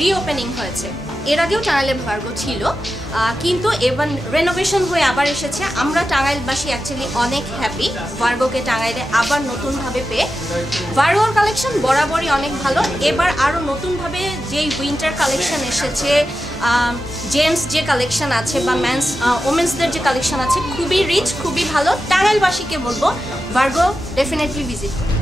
Reopening হয়েছে। এর আগেও টাঙ্গাইলে ভার্গো ছিল, কিন্তু এবার রেনোভেশন হয়ে আবার এসেছে। আমরা টাঙ্গাইলবাসী অ্যাকচুয়ালি অনেক হ্যাপি ভার্গোকে টাঙ্গাইলে আবার নতুনভাবে পেয়ে। ভার্গোর কালেকশন বরাবরই অনেক ভালো। এবার আরও নতুনভাবে যেই উইন্টার কালেকশন এসেছে, জেন্টস যে কালেকশন আছে বা ওমেন্সদের যে কালেকশন আছে, খুবই রিচ, খুবই ভালো। টাঙ্গাইলবাসীকে বলবো ভার্গো ডেফিনেটলি ভিজিট করুন।